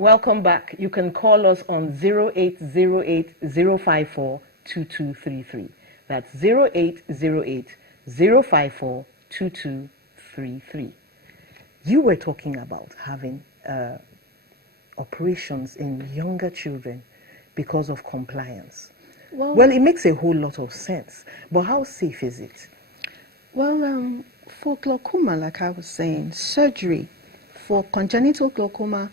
Welcome back. You can call us on 0808-054-2233. That's 0808-054-2233. You were talking about having operations in younger children because of compliance. Well, it makes a whole lot of sense, but how safe is it? Well, for glaucoma, like I was saying, surgery. For congenital glaucoma,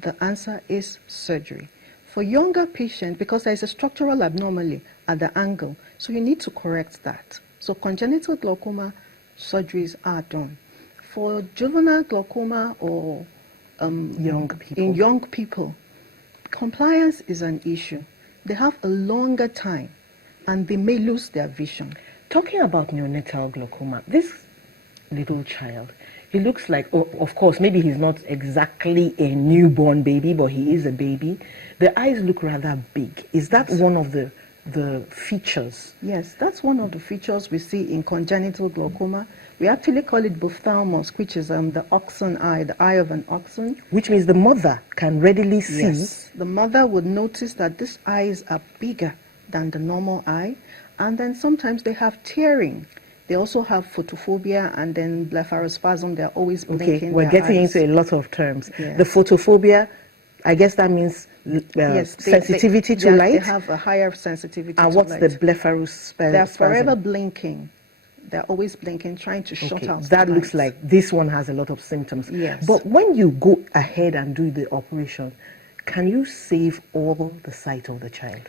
the answer is surgery. For younger patients, because there is a structural abnormality at the angle, so you need to correct that. So congenital glaucoma surgeries are done. For juvenile glaucoma or in young people, compliance is an issue. They have a longer time and they may lose their vision. Talking about neonatal glaucoma, this little child, he looks like, oh, of course, maybe he's not exactly a newborn baby, but he is a baby. The eyes look rather big. Is that one of the features? Yes, that's one of the features we see in congenital glaucoma. We actually call it ophthalmos, which is the oxen eye, the eye of an oxen. Which means the mother can readily see. Yes, the mother would notice that these eyes are bigger than the normal eye, and then sometimes they have tearing. They also have photophobia and then blepharospasm. They're always blinking. Okay, we're getting into a lot of terms. Yes. The photophobia, I guess that means yes, sensitivity to light. They have a higher sensitivity to light. And what's the blepharospasm? They're forever blinking. They're always blinking, trying to shut out. That looks like this one has a lot of symptoms. Yes. But when you go ahead and do the operation, can you save all the sight of the child?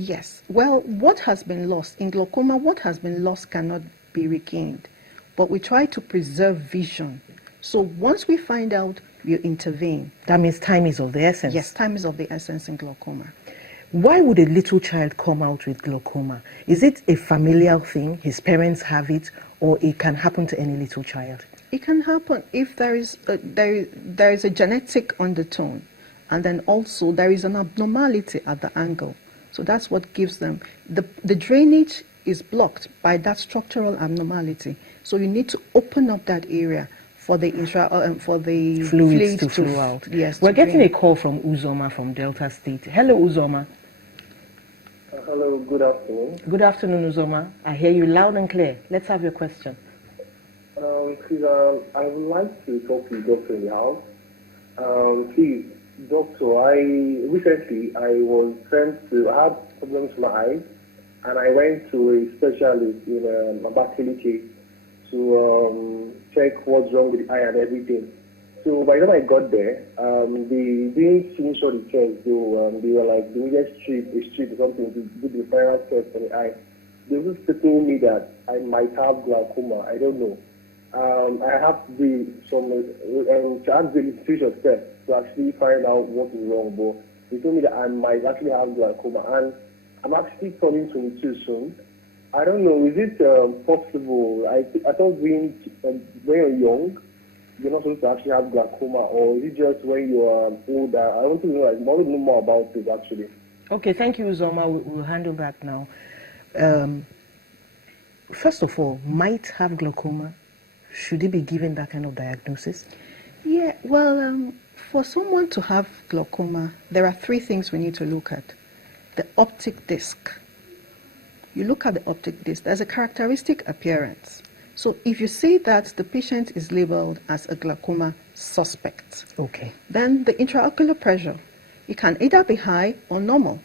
Yes. Well, what has been lost in glaucoma, what has been lost cannot be regained. But we try to preserve vision. So once we find out, we intervene. That means time is of the essence. Yes, time is of the essence in glaucoma. Why would a little child come out with glaucoma? Is it a familial thing? His parents have it, or it can happen to any little child? It can happen if there is a genetic undertone, and then also there is an abnormality at the angle. So that's what gives them. The drainage is blocked by that structural abnormality. So you need to open up that area for the fluids to flow out. Yes. We're getting a call from Uzoma from Delta State. Hello, Uzoma. Hello, good afternoon. Good afternoon, Uzoma. I hear you loud and clear. Let's have your question. Please, I would like to talk to the doctor in the house. Please, doctor, I was sent to, I had problems with my eyes, and I went to a specialist in Abakaliki to check what's wrong with the eye and everything. So by the time I got there, they didn't finish all the tests. They were like, they needed a strip or something to do the final test on the eye. They just told me that I might have glaucoma. I don't know. I have to do some to ask the institution test to actually find out what is wrong. But they told me that I might actually have glaucoma, and I'm actually turning 22 soon. I don't know. Is it possible? I thought when you're young, you're not supposed to actually have glaucoma, or is it just when you are older? I want to know, I want to know more about it actually. Okay, thank you, Uzoma. We'll handle that now. First of all, might have glaucoma. Should he be given that kind of diagnosis? Yeah, well, for someone to have glaucoma, there are three things we need to look at. The optic disc. You look at the optic disc, there's a characteristic appearance. So if you see that the patient is labeled as a glaucoma suspect, okay, then the intraocular pressure, it can either be high or normal.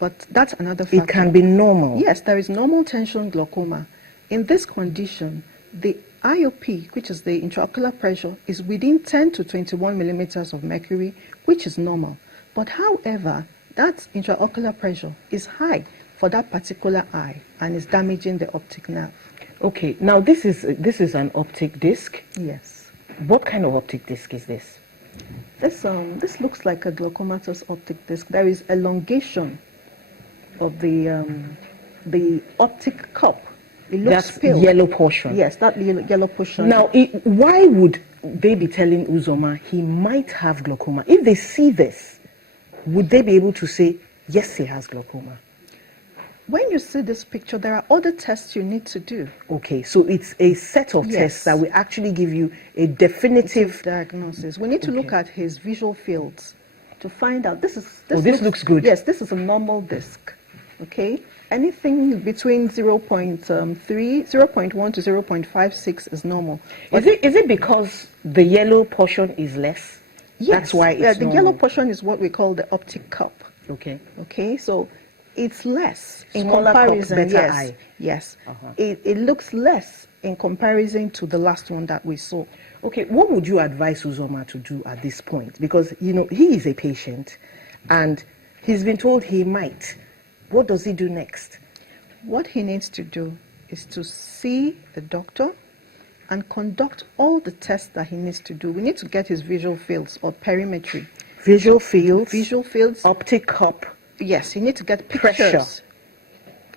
But that's another factor. It can be normal? Yes, there is normal tension glaucoma. In this condition, the IOP, which is the intraocular pressure, is within 10 to 21 millimeters of mercury, which is normal. But however, that intraocular pressure is high for that particular eye and is damaging the optic nerve. Okay, now this is an optic disc. Yes. What kind of optic disc is this? This looks like a glaucomatous optic disc. There is elongation of the optic cup. It looks That's pale. Yellow portion. Yes, that yellow portion. Now, why would they be telling Uzoma he might have glaucoma? If they see this, would they be able to say, yes, he has glaucoma? when you see this picture, there are other tests you need to do. Okay, so it's a set of tests that will actually give you a definitive diagnosis. We need to look at his visual fields to find out. This looks good. Yes, this is a normal disc. Okay, anything between 0.1 to 0.56 is normal. Is it because the yellow portion is less? Yes, that's why it's the yellow portion is what we call the optic cup. Okay. Okay, so it's less in Smaller comparison. cup, better yes, eye. yes. It looks less in comparison to the last one that we saw. Okay, what would you advise Uzoma to do at this point? Because, he is a patient and he's been told he might. What does he do next? What he needs to do is to see the doctor and conduct all the tests that he needs to do. We need to get his visual fields or perimetry. Visual fields? Visual fields. Optic cup. Yes, you need to get pictures.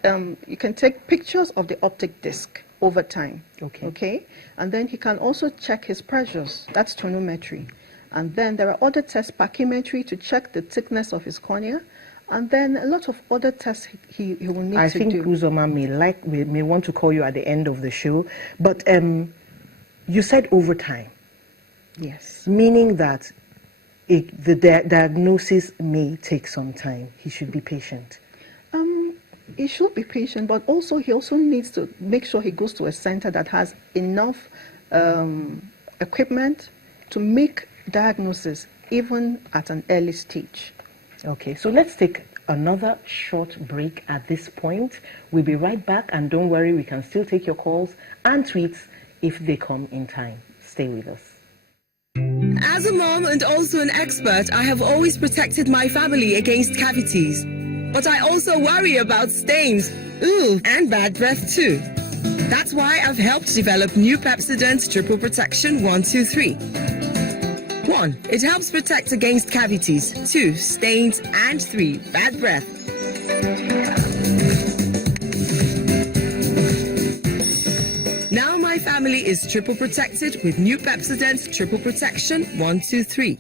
You can take pictures of the optic disc over time. Okay. And then he can also check his pressures. That's tonometry. And then there are other tests, pachymetry, to check the thickness of his cornea. And then a lot of other tests he will need to do. I think Uzoma may want to call you at the end of the show. But you said over time. Yes. Meaning that the diagnosis may take some time. He should be patient. He should be patient, but also he also needs to make sure he goes to a center that has enough equipment to make diagnosis even at an early stage. Okay, so let's take another short break at this point. We'll be right back, and don't worry, we can still take your calls and tweets if they come in time. Stay with us. As a mom and also an expert, I have always protected my family against cavities. But I also worry about stains, and bad breath too. That's why I've helped develop new Pt.2 Triple Protection 1, 2, 3. 1. It helps protect against cavities. 2. Stains. And 3. Bad breath. Now my family is triple protected with new Pt.2 Triple Protection 1, 2, 3.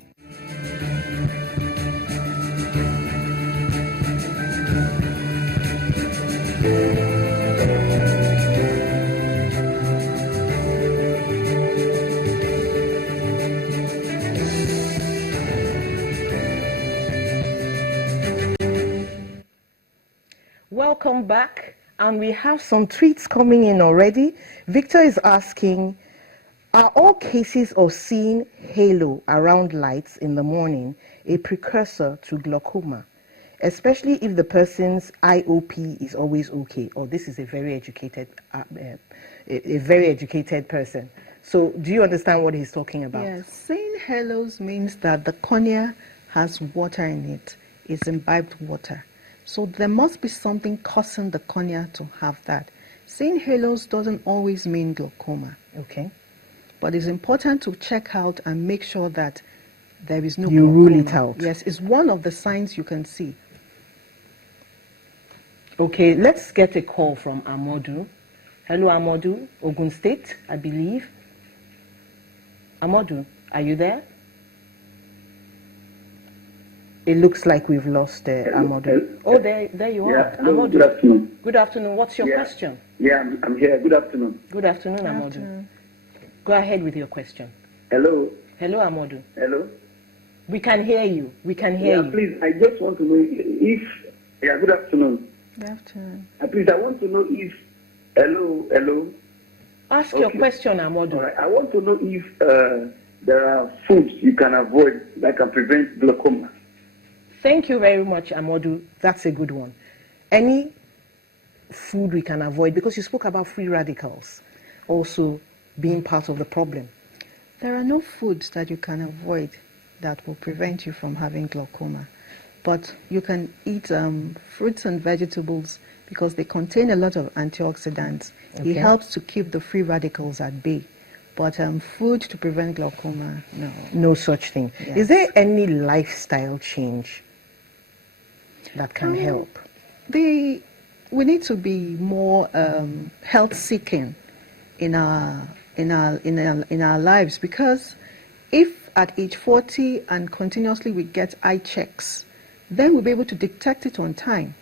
Welcome back, and we have some tweets coming in already. Victor is asking, are all cases of seeing halo around lights in the morning a precursor to glaucoma, especially if the person's IOP is always okay? Oh, this is a very educated person. So do you understand what he's talking about? Yes, seeing halos means that the cornea has water in it, it's imbibed water. So there must be something causing the cornea to have that. Seeing halos doesn't always mean glaucoma. Okay. But it's important to check out and make sure that there is no You glaucoma. rule it out. Yes, it's one of the signs you can see. Okay, let's get a call from Amodu. Hello, Amodu, Ogun State, I believe. Amodu, are you there? It looks like we've lost Amodu. Hello. Oh, there you are. Yeah, hello, Amodu. good afternoon. Good afternoon. What's your Yeah. question? Yeah, I'm here. Good afternoon. Good afternoon, Amodu. Go ahead with your question. Hello. Hello, Amodu. Hello. We can hear you. We can hear you. Please, I just want to know if. Yeah, good afternoon. Good afternoon. Please, I want to know if. Hello. Ask your question, Amodu. All right. I want to know if there are foods you can avoid that can prevent glaucoma. Thank you very much, Amodu. That's a good one. Any food we can avoid, because you spoke about free radicals also being part of the problem. There are no foods that you can avoid that will prevent you from having glaucoma. But you can eat fruits and vegetables because they contain a lot of antioxidants. Okay. It helps to keep the free radicals at bay. But food to prevent glaucoma, no. No such thing. Yes. Is there any lifestyle change that can help? We need to be more health-seeking in our lives, because if at age 40 and continuously we get eye checks, then we'll be able to detect it on time.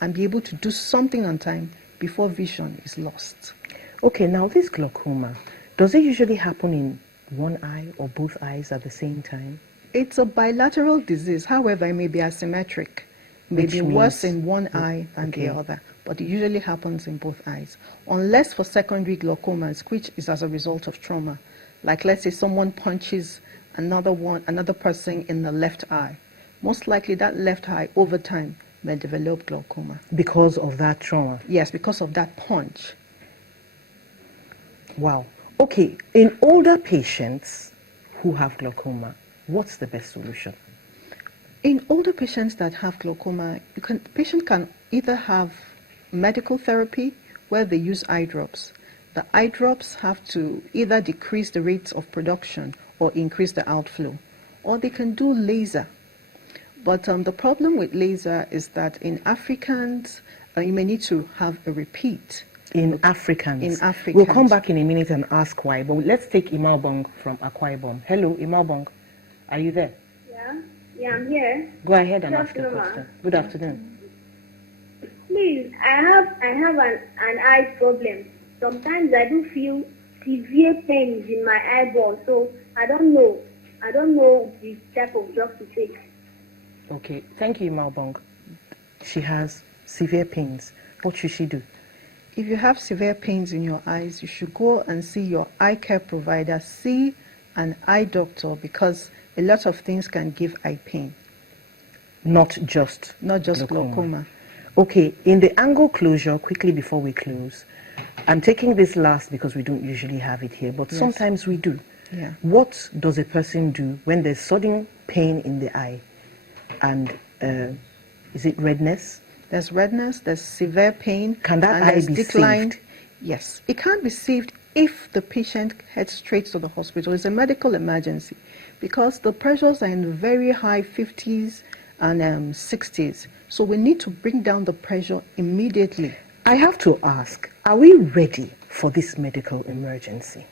and be able to do something on time before vision is lost. Okay, now this glaucoma, does it usually happen in one eye or both eyes at the same time? It's a bilateral disease. However, it may be asymmetric. It may be worse in one eye than the other, but it usually happens in both eyes. Unless for secondary glaucomas, which is as a result of trauma. Like let's say someone punches another person in the left eye. Most likely that left eye over time may develop glaucoma. Because of that trauma? Yes, because of that punch. Wow. Okay, in older patients who have glaucoma, what's the best solution? In older patients that have glaucoma, the patient can either have medical therapy where they use eye drops. The eye drops have to either decrease the rates of production or increase the outflow, or they can do laser. But the problem with laser is that in Africans, you may need to have a repeat. In Africans? In Africans. We'll come back in a minute and ask why, but let's take Imalbong from Akwa Ibom. Hello, Imalbong. Are you there? Yeah, I'm here. Go ahead and Good ask your afternoon, question. Good afternoon. Please, I have an eye problem. Sometimes I do feel severe pains in my eyeball, so I don't know the type of drug to take. Okay, thank you, Imalbong. She has severe pains. What should she do? If you have severe pains in your eyes, you should go and see your eye care provider, see an eye doctor, because a lot of things can give eye pain. Not just glaucoma. Okay, in the angle closure, quickly before we close, I'm taking this last because we don't usually have it here, but sometimes we do. Yeah. What does a person do when there's sudden pain in the eye? And is it redness? There's redness, there's severe pain. Can that eye be saved? Yes. It can't be saved if the patient heads straight to the hospital. It's a medical emergency because the pressures are in the very high 50s and 60s. So we need to bring down the pressure immediately. I have to ask, are we ready for this medical emergency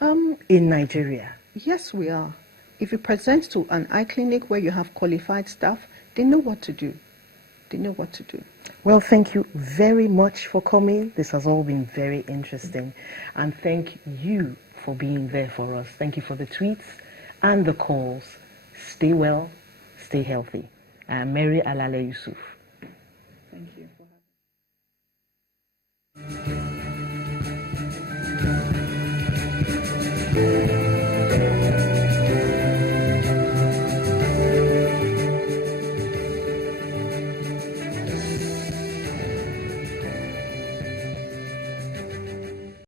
in Nigeria? Yes, we are. If you present to an eye clinic where you have qualified staff, they know what to do. Well, thank you very much for coming. This has all been very interesting. And thank you for being there for us. Thank you for the tweets and the calls. Stay well, stay healthy. I'm Mary Alale Yusuf. Thank you. Thank you.